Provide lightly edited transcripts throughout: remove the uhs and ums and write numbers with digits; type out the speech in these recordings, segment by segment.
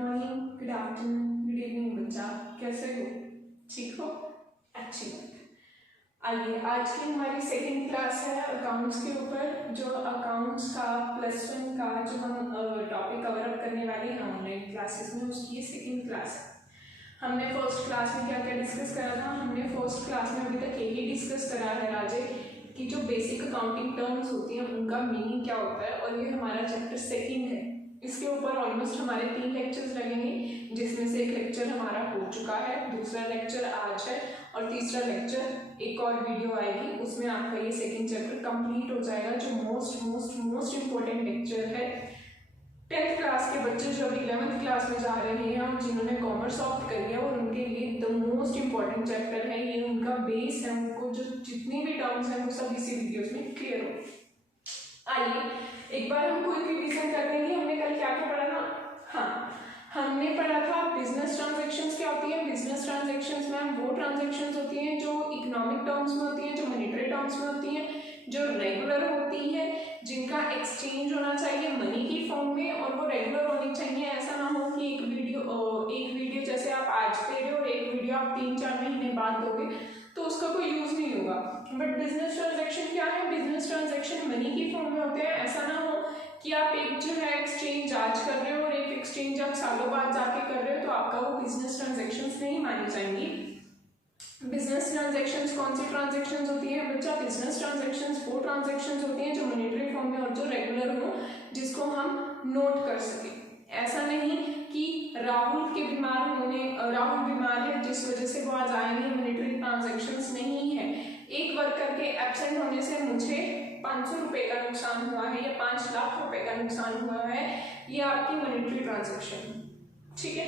Morning, good afternoon, good evening बच्चा, कैसे हो? ठीक हो? अच्छी बात है। आइए, आज की हमारी सेकंड क्लास है अकाउंट्स के ऊपर। जो अकाउंट्स का +1 का जो हम टॉपिक कवर अप करने वाले हैं ऑनलाइन क्लासेस में, उसकी ये सेकंड क्लास है। हमने फर्स्ट क्लास में क्या क्या डिस्कस करा था? हमने फर्स्ट क्लास में अभी तक यही डिस्कस करा है राजे कि जो बेसिक अकाउंटिंग टर्म्स होती हैं उनका मीनिंग क्या होता है, और ये हमारा चैप्टर सेकंड है। इसके ऊपर ऑलमोस्ट हमारे 3 लेक्चर्स लगेंगे, जिसमें से एक लेक्चर हमारा हो चुका है, दूसरा लेक्चर आज है, और तीसरा लेक्चर एक और वीडियो आएगी, उसमें आपका ये सेकंड चैप्टर कंप्लीट हो जाएगा, जो मोस्ट इंपॉर्टेंट लेक्चर है। 10th क्लास के बच्चे जो अभी 11th क्लास में जा रहे हैं और जिन्होंने कॉमर्स ऑप्ट करी है, और उनके लिए द मोस्ट इंपॉर्टेंट चैप्टर है। ये उनका बेस है, उनको जो जितनी भी टर्म्स हैं वो सब इसी वीडियोस में क्लियर हो। आइए एक बार हम क्विक रिवीजन कर लेंगे। हमने कल क्या क्या पढ़ा था? हाँ, हमने पढ़ा था बिजनेस ट्रांजैक्शंस क्या होती है। बिजनेस ट्रांजैक्शंस में वो ट्रांजैक्शंस होती हैं जो इकोनॉमिक टर्म्स में होती हैं, जो मॉनेटरी टर्म्स में होती हैं, जो रेगुलर होती है, जिनका एक्सचेंज होना चाहिए मनी की फॉर्म में, और वो रेगुलर होनी चाहिए। ऐसा ना हो कि एक वीडियो जैसे आप आज दे रहे हो और एक वीडियो आप 3-4 महीने बाद दोगे, तो उसका कोई यूज नहीं होगा। बट बिजनेस ट्रांजैक्शन क्या है? बिजनेस ट्रांजैक्शन मनी की फॉर्म में होते हैं। ऐसा ना हो कि आप एक जो है एक्सचेंज आज कर रहे हो और एक एक्सचेंज आप सालों बाद जाके कर रहे हो, तो आपका वो बिजनेस ट्रांजैक्शंस नहीं मानी जाएंगी। बिजनेस ट्रांजैक्शंस कौन सी ट्रांजैक्शंस होती है बच्चा? बिजनेस ट्रांजैक्शंस वो ट्रांजैक्शंस होती हैं जो मॉनेटरी फॉर्म में और जो रेगुलर हो, जिसको हम नोट कर सके। ऐसा नहीं कि राहुल बीमार है जिस वजह से वो आज आए नहीं, मॉनेटरी ट्रांजैक्शंस नहीं है। एक वर्कर के एब्सेंट होने से मुझे 500 रुपए का नुकसान हुआ है या 5 लाख रुपए का नुकसान हुआ है, ये आपकी मॉनेटरी ट्रांजैक्शन, ठीक है।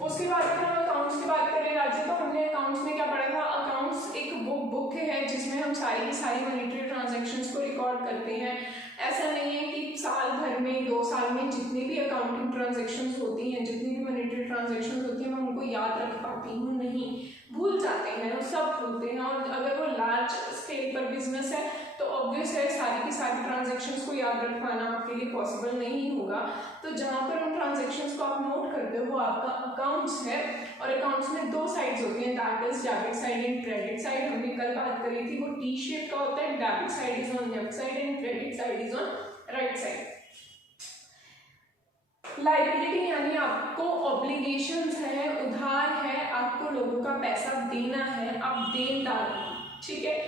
उसके बाद अगर हम अकाउंट्स की बात करें राजू, तो हमने अकाउंट्स में क्या पढ़ा था? अकाउंट्स एक बुक है जिसमें हम सारी की सारी मॉनेटरी ट्रांजैक्शंस को रिकॉर्ड करते हैं। ऐसा नहीं है कि साल भर में 2 साल में जितनी भी अकाउंटिंग ट्रांजैक्शंस होती हैं, जितनी भी मॉनेटरी ट्रांजैक्शंस होती हैं, मैं उनको याद रख पाती हूँ, नहीं, भूल जाते हैं, वो सब भूलते हैं। और अगर वो लार्ज स्केल पर बिजनेस है तो ऑब्वियस है सारी की सारी ट्रांजैक्शंस को याद रख पाना आपके लिए पॉसिबल नहीं होगा। तो जहाँ पर उन ट्रांजैक्शंस को आप नोट करते हो वो आपका अकाउंट्स है। और अकाउंट्स में 2 साइड्स होती हैं, that is debit side and credit side. हमने कल बात करी थी, वो टी शेप का होता है। Debit side is on left side and credit side is on right side. Liability यानी आपको ऑब्लिगेशंस है, उधार है, आपको लोगों का पैसा देना है, आप देनदार, ठीक है।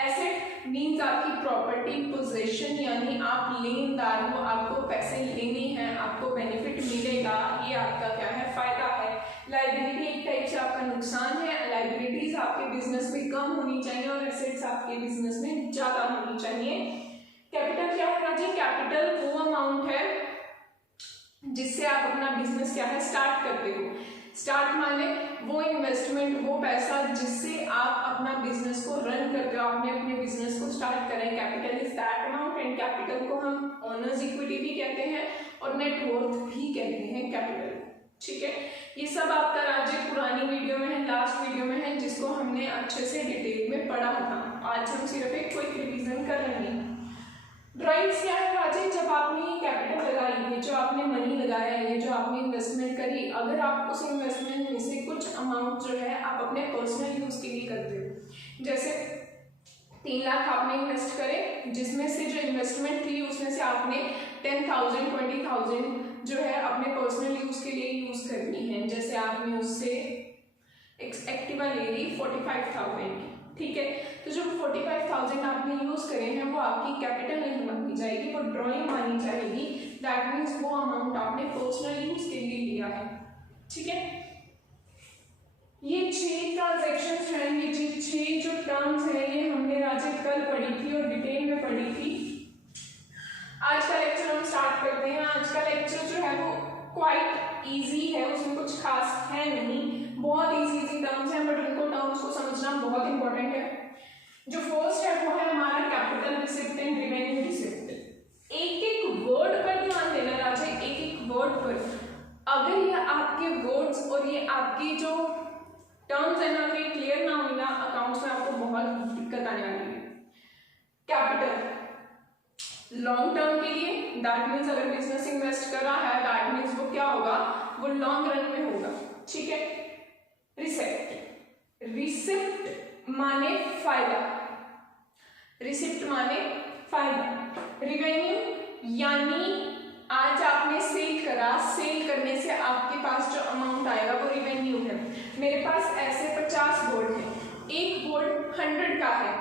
एसेट मीन्स आपकी प्रॉपर्टी पोजेशन, यानी आप लेनदार हो, आपको पैसे लेने हैं, आपको बेनिफिट मिलेगा, ये आपका क्या है? फायदा है। लायबिलिटी एक टाइप से आपका नुकसान है। लायबिलिटीज आपके बिजनेस में कम होनी चाहिए और एसेट्स आपके बिजनेस में ज्यादा होनी चाहिए। कैपिटल क्या है राजी? कैपिटल वो अमाउंट है जिससे आप अपना बिजनेस क्या है? स्टार्ट करते हो। स्टार्ट माने वो इन्वेस्टमेंट, वो पैसा जिससे आप अपना बिजनेस को रन करते हो, आपने अपने बिजनेस को स्टार्ट करें। Capital is that amount, and capital को हम ओनर्स इक्विटी भी कहते हैं और नेटवर्थ भी कहते हैं कैपिटल, ठीक है। ये सब आपका राज्य पुरानी वीडियो में है, लास्ट वीडियो में है, जिसको हमने अच्छे से डिटेल में पढ़ा था। आज हम सिर्फ एक क्विक रिविजन कर रहे हैं। ड्राइव्स क्या है राजे? जब आपने ये कैपिटल लगाई है, जो आपने मनी लगाया है, जो आपने इन्वेस्टमेंट करी, अगर आप उस इन्वेस्टमेंट में से कुछ अमाउंट जो है आप अपने पर्सनल यूज के लिए करते हो, जैसे 3 लाख आपने इन्वेस्ट करे, जिसमें से जो इन्वेस्टमेंट थी उसमें से आपने 10,000 20,000 जो है अपने पर्सनल यूज के लिए यूज करनी है। जैसे आपने उससे एक्टिवा ले ली 45,000, ठीक है। तो जो 45,000 आपने यूज करे हैं वो आपकी कैपिटल नहीं मानी जाएगी, वो ड्रॉइंग मानी जाएगी। दैट मीन्स वो अमाउंट आपने पर्सनल यूज के लिए लिया है, ठीक है। ये 6 ट्रांजैक्शंस हैं, ये 6 जो टर्म्स हैं, ये हमने राजे कल पढ़ी थी और डिटेल में पढ़ी थी। आज का लेक्चर हम स्टार्ट करते हैं। आज का लेक्चर जो है वो क्वाइट इजी है, उसमें कुछ खास है नहीं, बहुत इजी टर्म्स हैं, बट उनको टर्म्स को समझना बहुत इंपॉर्टेंट है। जो फर्स्ट है वो है हमारा capital receipt and revenue receipt. एक वर्ड पर ध्यान देना राजा, एक वर्ड पर। अगर ये आपके वर्ड्स और ये आपकी जो टर्म्स है ना, ये क्लियर ना हुई ना, अकाउंट्स में आपको बहुत दिक्कत आने वाली है। कैपिटल लॉन्ग टर्म के लिए, दैट मीन्स अगर बिजनेस इन्वेस्ट कर रहा है दैट मीन्स वो क्या होगा, वो लॉन्ग रन में होगा। ठीक है। रिसिप्ट, रिसिप्ट माने फायदा, रिसिप्ट माने फायदा। रिवेन्यू यानी आज आपने सेल करा, सेल करने से आपके पास जो अमाउंट आएगा वो रिवेन्यू है। मेरे पास ऐसे 50 बोर्ड हैं, एक बोर्ड 100 का है,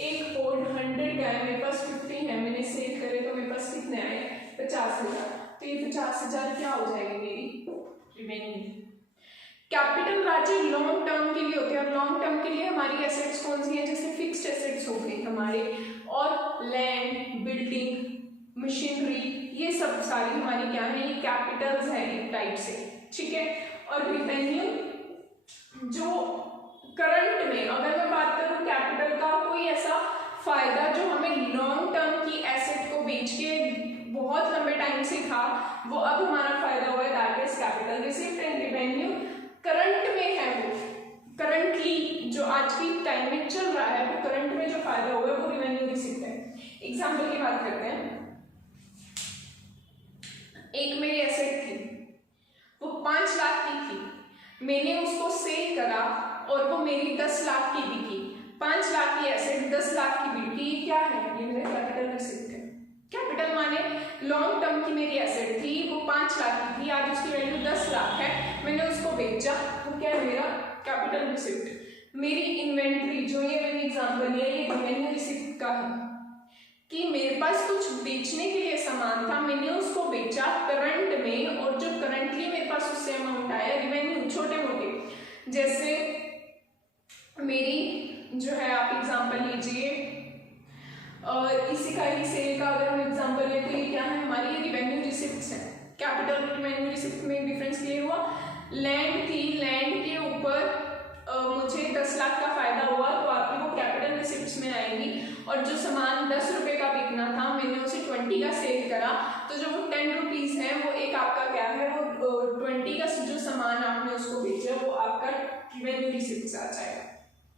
एक बोर्ड 100 का है, मेरे पास 50 है, मैंने सेल करे तो मेरे पास कितने आए, 50,000। तो ये 50,000 क्या हो जाएगी मेरी रिवेन्यू। कैपिटल राज्य लॉन्ग टर्म के लिए होते हैं, और लॉन्ग टर्म के लिए हमारी एसेट्स कौन सी है, जैसे फिक्स्ड एसेट्स हो गई हमारे, और लैंड, बिल्डिंग, मशीनरी, ये सब सारी हमारी क्या है, ये कैपिटल्स है एक टाइप से। ठीक है। और रिवेन्यू जो करंट में, अगर मैं बात करूं कैपिटल का, कोई ऐसा फायदा जो हमें लॉन्ग टर्म की एसेट को बेच के बहुत लंबे टाइम से था, वो अब हमारा फायदा हुआ है, that is capital receipt. And revenue current में है, वो करंटली जो आज की टाइम में चल रहा है, वो करंट में जो फायदा हुआ है वो रिवेन्यू रिसिप्ट है। एग्जाम्पल की बात करते हैं, एक मेरी एसेट थी, वो 5 लाख की थी, मैंने उसको सेल करा और वो मेरी 10 लाख की बिकी। 5 लाख की एसेट 10 लाख की बिकी, क्या है, ये मेरा कैपिटल रिसिप्ट है। कैपिटल माने लॉन्ग टर्म की मेरी एसेट थी, वो 5 लाख की थी, आज उसकी वैल्यू 10 लाख है, मैंने उसको बेचा, तो क्या है मेरा कैपिटल रिसिप्ट। मेरी इन्वेंट्री जो ये मैंने एग्जांपल लिया, ये रिवेन्यू रिसिप्ट का है कि मेरे पास कुछ बेचने के लिए सामान था, मैंने उसको बेचा करंट में, और जो करंटली मेरे पास उससे अमाउंट आया रिवेन्यू, छोटे मोटे, जैसे मेरी जो है, आप एग्जांपल लीजिए, इसी का ही सेल का अगर हम एग्जांपल लेते हैं, क्या है हमारी रिवेन्यू रिसिप्ट्स है। कैपिटल रिवेन्यू रिसिप्ट में डिफरेंस क्लियर हुआ। लैंड थी, लैंड के ऊपर मुझे 10 लाख का फायदा हुआ, तो आपकी वो कैपिटल रिसिप्ट्स में आएगी। और जो सामान 10 रुपए का बिकना था, मैंने उसे 20 का सेल करा, तो जो वो 10 रुपीज है, वो एक आपका क्या है, वो 20 का जो सामान आपने उसको बेचा, वो आपका रिवेन्यू रिसिप्ट्स आ जाएगा।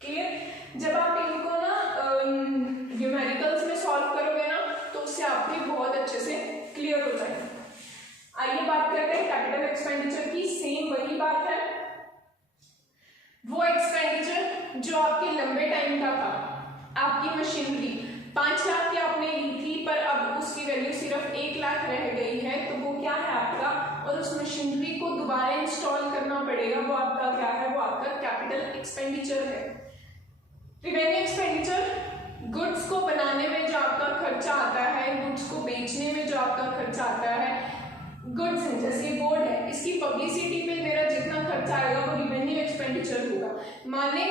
क्लियर। जब आप इनको ना न्यूमेरिकल्स में सॉल्व करोगे ना, तो उससे आपके बहुत अच्छे से क्लियर हो जाएगा। आइए बात करते हैं कैपिटल एक्सपेंडिचर की। सेम वही बात है, वो एक्सपेंडिचर जो आपके लंबे टाइम का था। आपकी मशीनरी 5 लाख की आपने ली थी, पर अब उसकी वैल्यू सिर्फ 1 लाख रह गई है, तो वो क्या है आपका, और उस मशीनरी को दोबारा इंस्टॉल करना पड़ेगा, वो आपका क्या है, वो आपका कैपिटल एक्सपेंडिचर है। रिवेन्यू एक्सपेंडिचर गुड्स को बनाने में जो आपका खर्चा आता है, गुड्स को बेचने में जो आपका खर्चा आता है, गुड्स हैं जैसे बोर्ड है, इसकी पब्लिसिटी पे मेरा जितना खर्चा आएगा वो रिवेन्यू एक्सपेंडिचर होगा। माने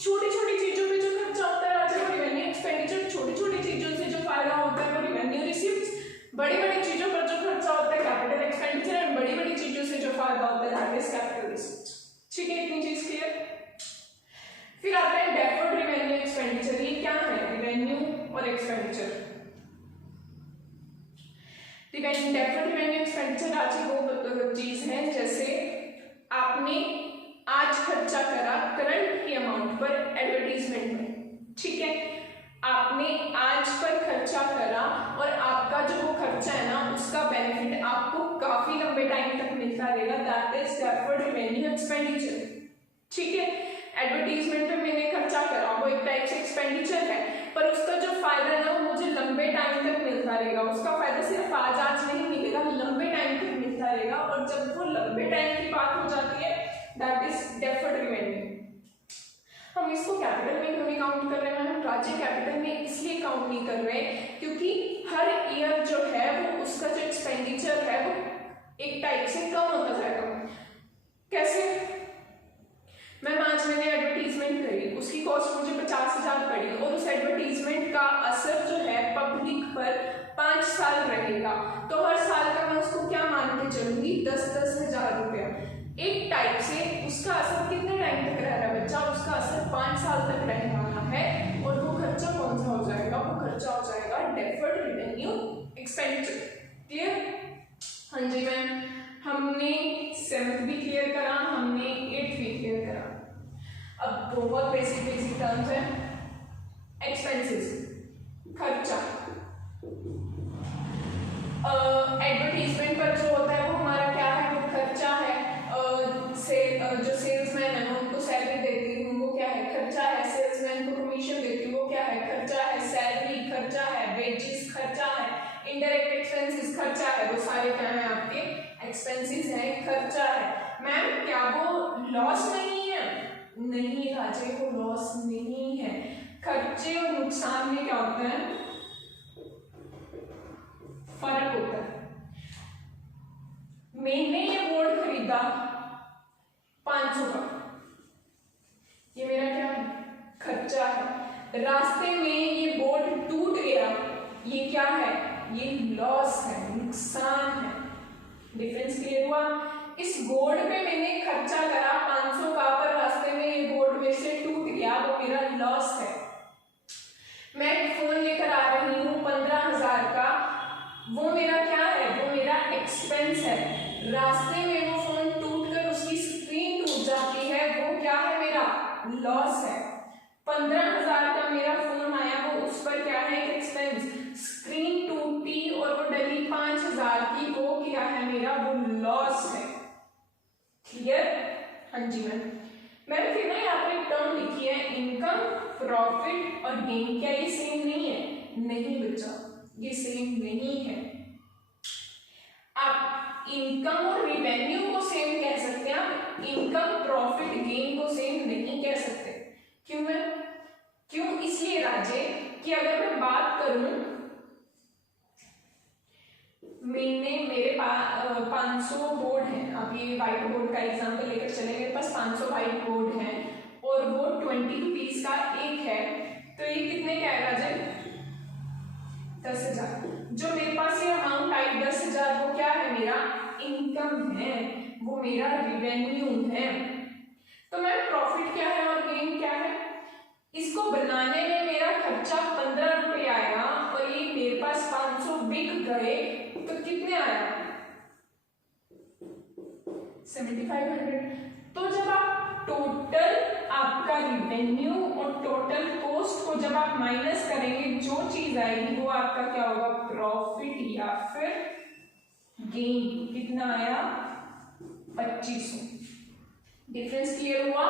छोटी छोटी चीजों पे जो खर्चा होता है राजा, वो रिवेन्यू एक्सपेंडिचर, छोटी छोटी चीजों से जो फायदा होता है वो रिवेन्यू रिसिप्ट्स, बड़ी बड़ी चीजों पर जो खर्चा होता है कैपिटल एक्सपेंडिचर, और बड़ी बड़ी चीजों से जो फायदा होता है दैट इज कैपिटल रिसिप्ट्स। ठीक है, इतनी चीज क्लियर। फिर आता है डेफर्ड रिवेन्यू एक्सपेंडिचर। ये क्या है, रिवेन्यू और एक्सपेंडिचर। डेफर्ड रिवेन्यू एक्सपेंडिचर आज की वो चीज है, जैसे आपने आज खर्चा करा करंट की अमाउंट पर एडवर्टीजमेंट में। ठीक है, आपने आज पर खर्चा करा और आपका जो वो खर्चा है ना, उसका बेनिफिट आपको काफी लंबे टाइम तक मिलता रहेगा, that is deferred revenue expenditure. ठीक है, एडवर्टीजमेंट पे मैंने खर्चा करा, वो एक टाइप से एक्सपेंडिचर है, पर उसका जो फायदा है ना, वो मुझे लंबे टाइम तक मिलता रहेगा। उसका फायदा सिर्फ आज नहीं मिलेगा, लंबे टाइम तक मिलता रहेगा, और जब वो लंबे टाइम की बात हो जाती है दैट इज डेफर्ड रिवेन्यू। हम इसको कैपिटल में क्यों नहीं काउंट कर रहे हैं, हम राज्य कैपिटल में इसलिए काउंट नहीं कर रहे क्योंकि हर ईयर जो है वो उसका जो एक्सपेंडिचर है वो एक टाइप से कम होता जाएगा। कैसे, मैम आज मैंने एडवर्टीजमेंट करी, उसकी कॉस्ट मुझे 50,000 पड़ी, और उस एडवर्टीजमेंट का असर जो है पब्लिक पर 5 साल रहेगा, तो हर साल का मैं उसको क्या मान के चलूंगी, 10-10 हजार रुपया। एक टाइप से उसका असर कितने टाइम तक रह रहा है बच्चा, उसका असर 5 साल तक रहने वाला है, और वो खर्चा कौन सा हो जाएगा, वो खर्चा हो जाएगा डेफर्ड रिवेन्यू एक्सपेंडिचर। क्लियर। हाँ जी मैम, हमने 7th भी क्लियर करा, हमने 8th भी क्लियर करा। अब बहुत बेसिक टर्म्स है। एक्सपेंसेस खर्चा, खर्चा है, वो सारे क्या है आपके एक्सपेंसेस है, खर्चा है। मैम क्या वो लॉस नहीं है? नहीं राजे, वो लॉस नहीं है। खर्चे और नुकसान में क्या होता है? फर्क होता है। मैंने ये बोर्ड खरीदा 500 का, ये मेरा क्या है? खर्चा है। रास्ते में ये बोर्ड टूट गया, ये क्या है? ये लॉस है, नुकसान है। डिफरेंस क्लियर हुआ? इस बोर्ड पे मैंने खर्चा करा 500 का, पर रास्ते में ये बोर्ड मेरे से टूट गया, वो मेरा लॉस है। मैं फोन लेकर आ रही हूँ 15,000 का, वो मेरा क्या है? वो मेरा एक्सपेंस है। रास्ते में वो फोन टूटकर उसकी स्क्रीन टूट जाती है, वो क्या है? मेरा लॉस है। 15,000 का मेरा फोन आया, वो उस पर क्या है? एक्सपेंस। स्क्रीन टूटी और वो डली 5,000 की, वो क्या है? मेरा वो लॉस है। क्लियर? हाँ जी मैम फिर ना यहाँ पे टर्म लिखी है इनकम, प्रॉफिट और गेन, क्या ये सेम नहीं है? नहीं बच्चा, ये सेम नहीं है। आप इनकम और रेवेन्यू को सेम कह सकते हैं, आप इनकम, प्रॉफिट, गेन को सेम नहीं कह सकते। क्यों मैम? क्यों? इसलिए राजे कि अगर मैं बात करूं, मेरे पास 500 बोर्ड हैं, अब ये व्हाइट बोर्ड का एग्जांपल लेकर चले, मेरे पास 500 व्हाइट बोर्ड हैं और वो 20 रुपीज का एक है, तो ये कितने का है राजे? 10,000। जो मेरे पास ये अमाउंट आई 10,000, वो क्या है? मेरा इनकम है, वो मेरा रिवेन्यू है। तो मैम प्रॉफिट क्या है और गेन क्या है? इसको बनाने में मेरा खर्चा 15 रुपये आया और ये मेरे पास 500 बिक गए, तो कितने आया? 7,500। तो जब आप टोटल आपका रिवेन्यू और टोटल कॉस्ट को जब आप माइनस करेंगे, जो चीज आएगी वो आपका क्या होगा? प्रॉफिट या फिर गेन। कितना आया? 2500। डिफरेंस क्लियर हुआ?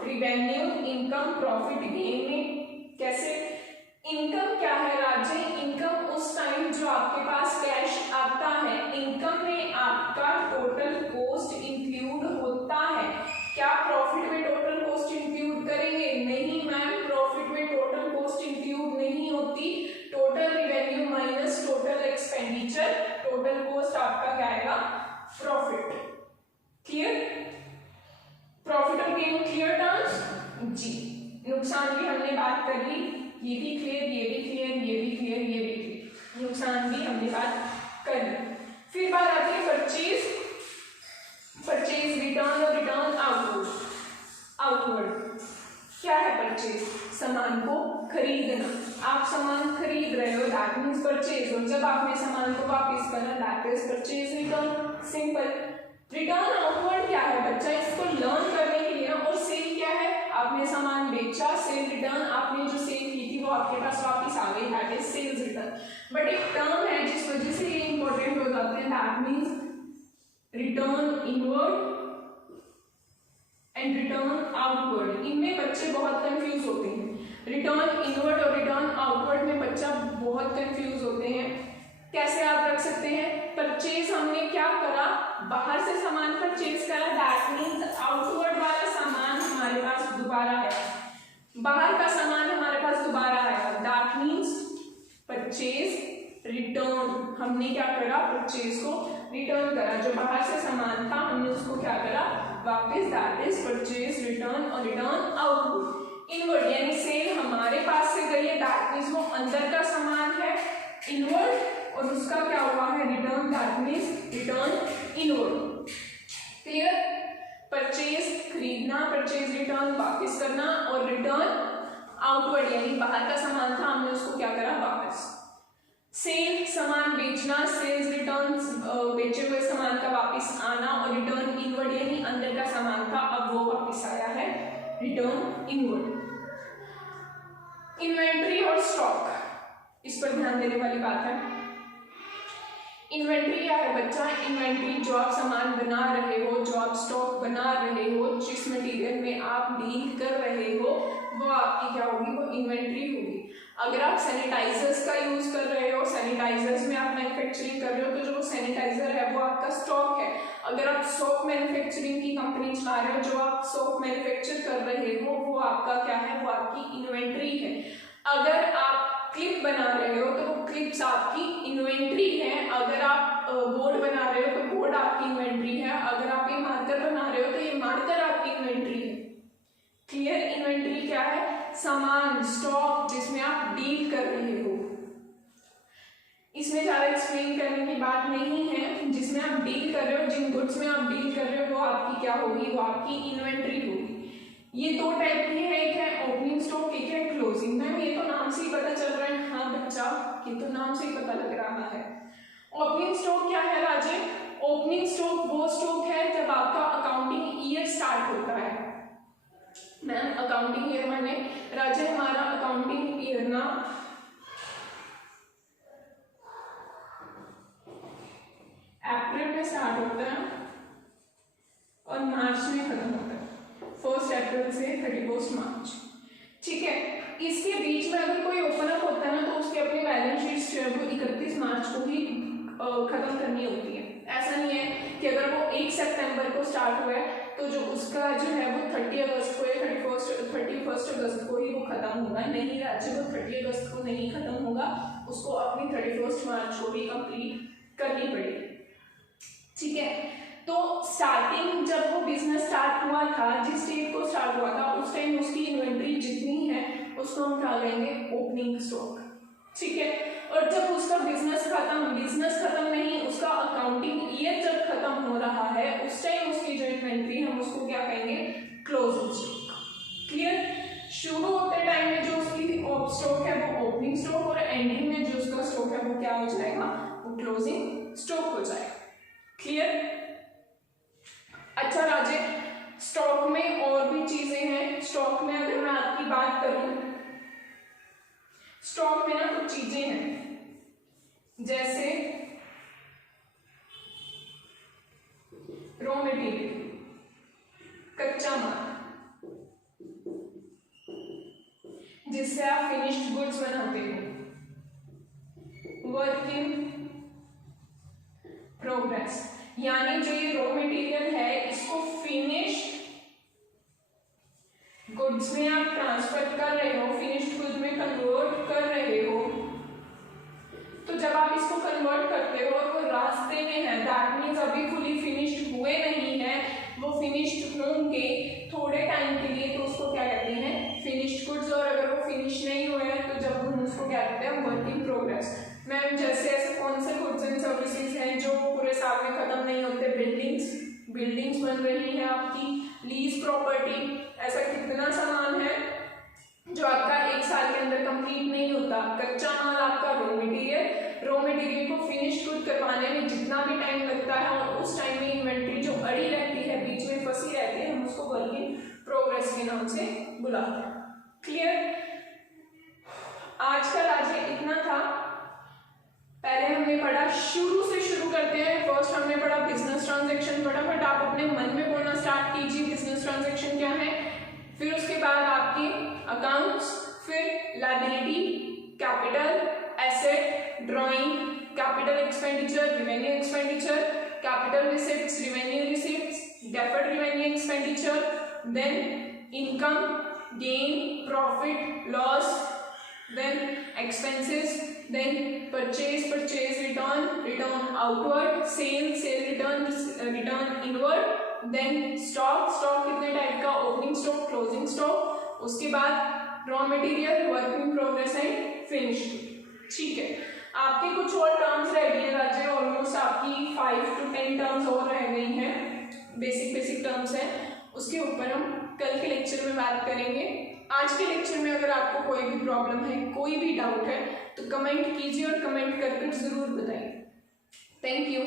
रिवेन्यू, इनकम, प्रॉफिट, गेन में कैसे? इनकम क्या है राजे? इनकम उस टाइम जो आपके पास कैश आता है। इनकम में आपका टोटल कॉस्ट इंक्लूड होता है। क्या प्रॉफिट में टोटल कॉस्ट इंक्लूड करेंगे? नहीं मैम, प्रॉफिट में टोटल कॉस्ट इंक्लूड नहीं होती। Total revenue minus total expenditure, total cost आपका क्या आएगा? प्रॉफिट। क्लियर? प्रॉफिट और गेन क्लियर टर्म्स? जी। नुकसान की हमने बात कर ली, ये भी क्लियर, ये भी क्लियर, ये भी क्लियर, ये भी क्लियर। नुकसान भी हमने बात कर ली। फिर बात आती है परचेज, रिटर्न और रिटर्न आउटवर्ड। क्या है परचेज? सामान को खरीदना। आप सामान खरीद रहे हो, दैट मीन्स परचेज, और जब आपने सामान को वापस करना, that is purchase return. Simple. Return outward क्या है बच्चा? इसको लर्न करने के लिए ना, और सेल क्या है? आपने सामान बेचा, सेल रिटर्न, आपने जो सेल की थी वो आपके पास वापस आ गई, that is sales return. But एक टर्म है जिस वजह से ये इंपॉर्टेंट हो जाते हैं, that means return inward and return outward. इनमें बच्चे बहुत कंफ्यूज होते हैं। रिटर्न इनवर्ड और रिटर्न आउटवर्ड में बच्चा बहुत कंफ्यूज होते हैं। कैसे आप रख सकते हैं? परचेज हमने क्या करा? बाहर से सामान परचेज करा, दैट मीन्स आउटवर्ड वाला सामान हमारे पास दोबारा है। बाहर का सामान हमारे पास दोबारा आएगा, दैट मीन्स परचेज रिटर्न। हमने क्या करा? परचेज को रिटर्न करा। जो बाहर से सामान था हमने उसको क्या करा? वापस, दैट इज परचेज रिटर्न और रिटर्न आउटवर्ड। इनवर्ड यानी सेल हमारे पास से गई है, दैट मीन्स वो अंदर का सामान है इनवर्ड, और उसका क्या हुआ है? Return, that means return inward. Clear? Purchase खरीदना, परचेज रिटर्न वापस करना, और रिटर्न आउटवर्ड यानी बाहर का सामान था हमने उसको क्या करा? वापस। सेल सामान बेचना, सेल्स रिटर्न बेचे हुए सामान का वापस आना, और रिटर्न इनवर्ड यानी अंदर का सामान था अब वो वापस आया है, रिटर्न इनवर्ड। इन्वेंट्री और स्टॉक, इस पर ध्यान देने वाली बात है। इन्वेंट्री क्या है बच्चा? इन्वेंट्री जो आप सामान बना रहे हो, जो आप स्टॉक बना रहे हो, जिस मटेरियल में आप डील कर रहे हो, वो आपकी क्या होगी? वो इन्वेंट्री होगी। अगर आप सैनिटाइजर्स का यूज कर रहे हो, सैनिटाइजर्स में आप मैन्युफैक्चरिंग कर रहे हो, तो जो सैनिटाइजर है वो आपका स्टॉक है। अगर आप सोप मैन्युफैक्चरिंग की कंपनी चला रहे हो, जो आप सोप मैन्युफैक्चर कर रहे हो वो आपका क्या है, वो आपकी इन्वेंट्री है। अगर आप क्लिप बना रहे हो तो वो क्लिप्स आपकी इन्वेंट्री है। अगर आप बोर्ड बना रहे हो तो बोर्ड आपकी इन्वेंट्री है। अगर आप ये मार्कर बना रहे हो तो ये मार्कर आपकी इन्वेंट्री है। क्लियर? इन्वेंट्री क्या है? सामान, स्टॉक जिसमें आप डील कर रहे हो। इसमें ज्यादा एक्सप्लेन करने की बात नहीं है। जिसमें आप डील कर रहे हो, जिन गुड्स में आप डील कर रहे हो, वो आपकी क्या होगी, वो आपकी इन्वेंट्री होगी। ये दो टाइप की है, एक है ओपनिंग स्टॉक, एक है क्लोजिंग। मैम ये तो नाम से ही पता चल रहा है। हाँ बच्चा, ये तो नाम से ही पता लग रहा है। ओपनिंग स्टॉक क्या है राजे? ओपनिंग स्टॉक वो स्टॉक है जब आपका अकाउंटिंग ईयर स्टार्ट होता है। मैम अकाउंटिंग ईयर माने राजे हमारा अकाउंटिंग ईयर ना अप्रैल में स्टार्ट होता है और मार्च में खत्म होता है, 1 अप्रैल से 31 मार्च। ठीक है, इसके बीच में अगर कोई ओपन अप होता है ना तो उसकी अपनी बैलेंस शीट जो है वो 31 मार्च को ही खत्म करनी होती है। ऐसा नहीं है कि अगर वो 1 सितंबर को स्टार्ट हुआ है तो जो उसका जो है वो 30 अगस्त को या 31 अगस्त को ही वो खत्म होगा। नहीं राज्य, वो 30 अगस्त को नहीं खत्म होगा, उसको अपनी 31 मार्च को ही कंप्लीट करनी पड़ेगी। ठीक है, तो स्टार्टिंग जब वो बिजनेस स्टार्ट हुआ था, जिस डेट को स्टार्ट हुआ था उस टाइम उसकी इन्वेंट्री जितनी है उसको हम क्या कहेंगे, ओपनिंग स्टॉक। ठीक है, और जब उसका बिजनेस खत्म नहीं, उसका अकाउंटिंग ईयर जब खत्म हो रहा है उस टाइम उसकी जो इन्वेंट्री हम उसको क्या कहेंगे, क्लोजिंग स्टॉक। क्लियर? शुरू होते टाइम में जो उसकी स्टॉक है वो ओपनिंग स्टॉक और एंडिंग में जो उसका स्टॉक है वो क्या हो जाएगा, वो क्लोजिंग स्टॉक हो जाएगा। क्लियर? अच्छा राजे, स्टॉक में और भी चीजें हैं। स्टॉक में अगर मैं आपकी बात करूं, स्टॉक में ना कुछ चीजें हैं जैसे रॉ मटेरियल, कच्चा माल, जिससे आप फिनिश्ड गुड्स बनाते हो, वर्क इन प्रोग्रेस, यानी जो ये रॉ मटेरियल है इसको फिनिश्ड गुड्स में आप ट्रांसफर कर रहे हो, फिनिश्ड गुड्स में कन्वर्ट कर रहे हो। तो जब आप इसको कन्वर्ट करते हो और वो रास्ते में है, दैट मीन्स अभी फुली फिनिश्ड हुए नहीं है, वो फिनिश्ड होंगे थोड़े टाइम के लिए, तो उसको क्या कहते हैं, फिनिश्ड गुड्स। और अगर वो फिनिश नहीं हुए हैं तो जब हम उसको क्या कहते हैं, वर्क इन प्रोग्रेस। मैम जैसे ऐसे कौन से गुड्स एंड सर्विसेज हैं जो पूरे साल में खत्म नहीं होते? बिल्डिंग्स बन रही है आपकी, लीज प्रॉपर्टी, ऐसा कितना सामान है जो आपका 1 साल के अंदर कंप्लीट नहीं होता। कच्चा माल आपका रॉ मटेरियल को फिनिश गुड करवाने में जितना भी टाइम लगता है और उस टाइम में इन्वेंट्री जो अड़ी रहती है, बीच में फंसी रहती है, हम उसको वर्क इन प्रोग्रेस के नाम से बुलाते हैं। क्लियर? आज का राज्य इतना था। पहले हमने पढ़ा, शुरू से शुरू करते हैं। फर्स्ट हमने पढ़ा बिजनेस ट्रांजैक्शन। फटाफट आप अपने मन में बोलना स्टार्ट कीजिए, बिजनेस ट्रांजैक्शन क्या है। फिर उसके बाद आपके अकाउंट्स, फिर liability, capital, asset, drawing, capital expenditure, revenue expenditure, capital receipts, revenue receipts, deferred revenue expenditure, then income, gain, profit, loss, then expenses, then purchase return outward, sale return inward, then stock कितने type का, opening stock, closing stock, उसके बाद raw material, work in progress and finished. ठीक है, आपके कुछ और terms रह गई है राज्य, ऑलमोस्ट आपकी 5 to 10 टर्म्स और रह गई हैं, बेसिक टर्म्स हैं, उसके ऊपर हम कल के लेक्चर में बात करेंगे। आज के लेक्चर में अगर आपको कोई भी प्रॉब्लम है, कोई भी डाउट है तो कमेंट कीजिए और कमेंट करके जरूर बताइए। Thank you.